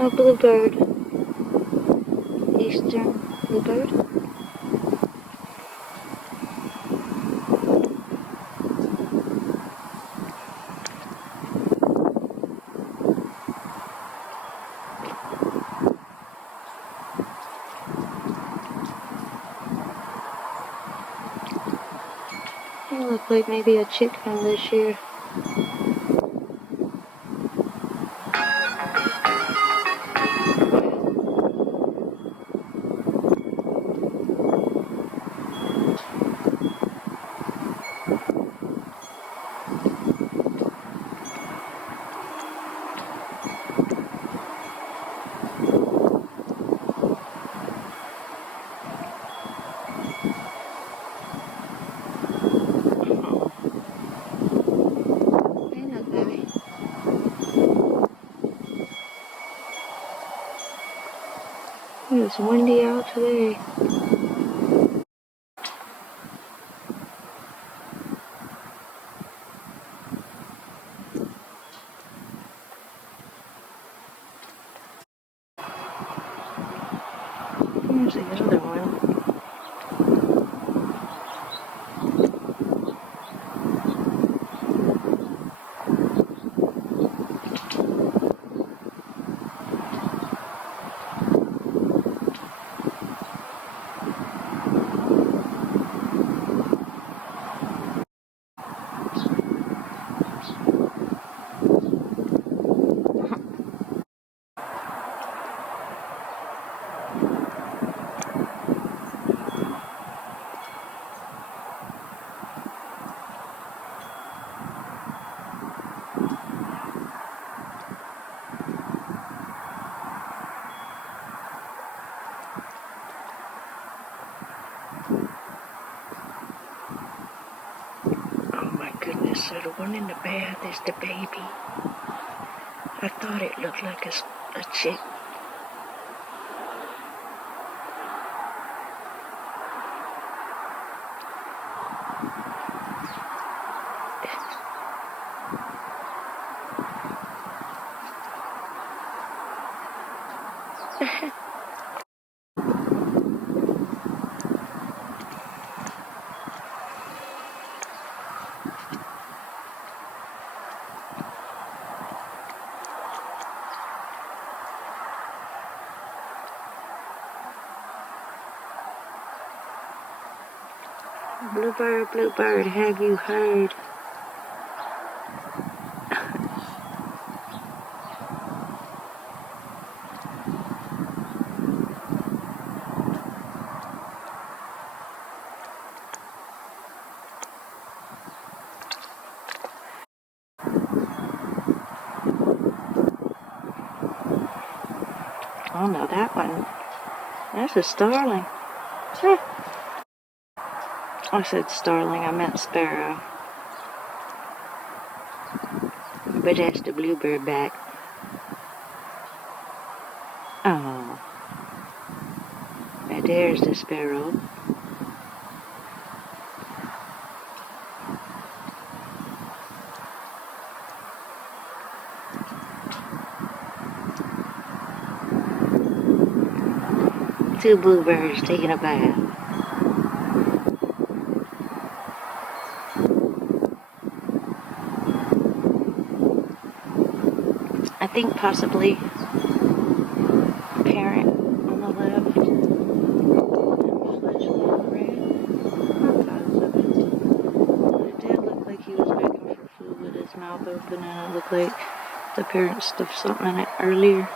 I'm a bluebird. Eastern bluebird. They look like maybe a chicken this year. It's windy out today. Here's the other one. Goodness, so the one in the bath is the baby. I thought it looked like a chick. Bluebird, bluebird, have you heard? Oh no, that one. That's a starling. Huh. I said starling, I meant sparrow. But that's the bluebird back. Oh. And there's the sparrow. Two bluebirds taking a bath. I think possibly parent on the left and fledgling on the right. Not positive. It did look like he was begging for food with his mouth open, and it looked like the parent stuffed something in it earlier.